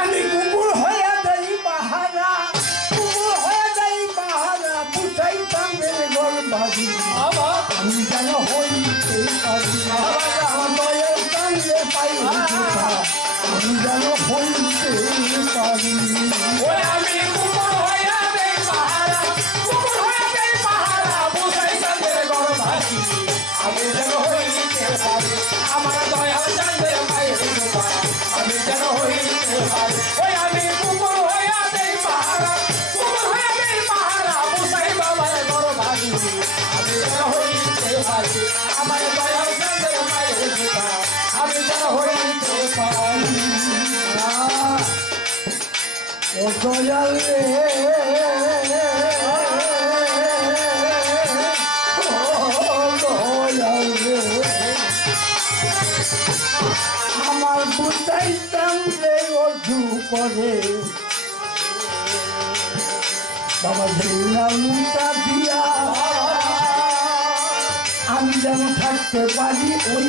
আমি কুকুর হয়ে যাই পাহারা কুকুর হয়ে যাই পাহারা বুঝাই চাঁদের গর্বাদি আমি যেন হইতে পারি আমার দয়ের চাঁদে পাই আমি যেন হইতে পারি আমি দয়াল রে দয়াল রে আমার বুঝাইতাম রে অজু করে বাবা দিনা লুটা দিয়া আমি যেন থাকতে পারি ওই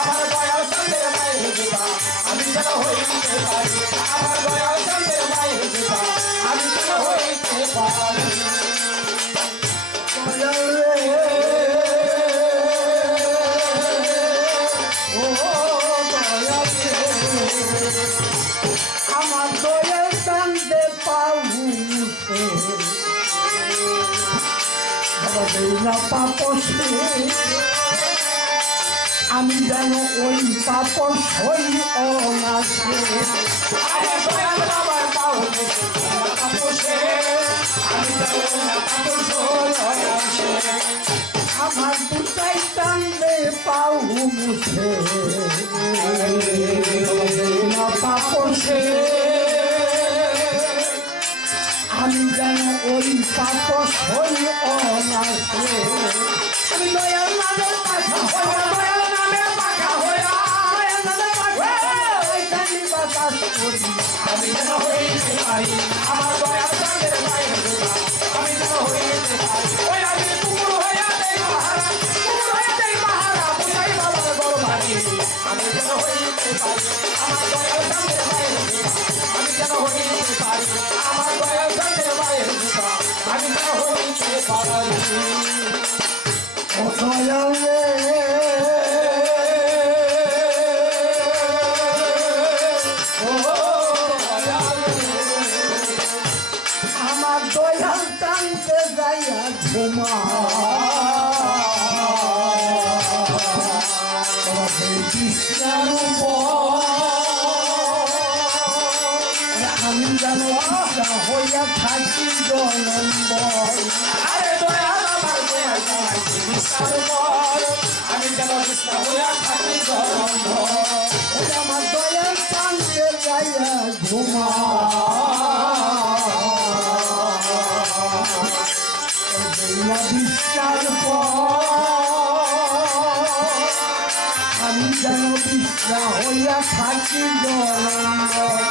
আমার দয়াল চন্দ্রের মায়ের জীবা আমি যেন হইতে পারি আমার দয়াল চন্দ্রের মায়ের জীবা আমি যেন হইতে পারি আমার দয়াল চান্দে পাউতে দেইনা পাপসে আমি যেন ওই পাপস হই অনাসে আরে দয়াল বাবার কাপুসে আমার দুটাই টানলে পাউ মুছে। না পাপসে আমি যেন ওই পাপস হই অনাসে আমি দয়াল নামের পাখা বাতাস আমি যেন হইতে পারি আমার দয়াল চাঁদের মায়ের আমি যেন হইতে পারি ওই আমি কুকুর হইয়া দেই পাহারা কুকুর হইয়া দেই পাহারা বুঝাই বাবার বড় ভারী আমি যেন হইতে পারি আমার দয়াল চাঁদের মায়ের আমি যেন হইতে পারি আমার দয়াল চাঁদের মায়ের আমি যেন হইতে পারি ও দয়াল টানতে যাইয়া ঝুমা কৃষ্ণার আমি জানো হইয়া থাকি জনম্বর আরে দয়াল আমার দয়াল বল আমি যেন কৃষ্ণ হইয়া থাকি জনম্বর ওই আমার দয়াল টানতে যাইয়া ঝুমা আমি যেন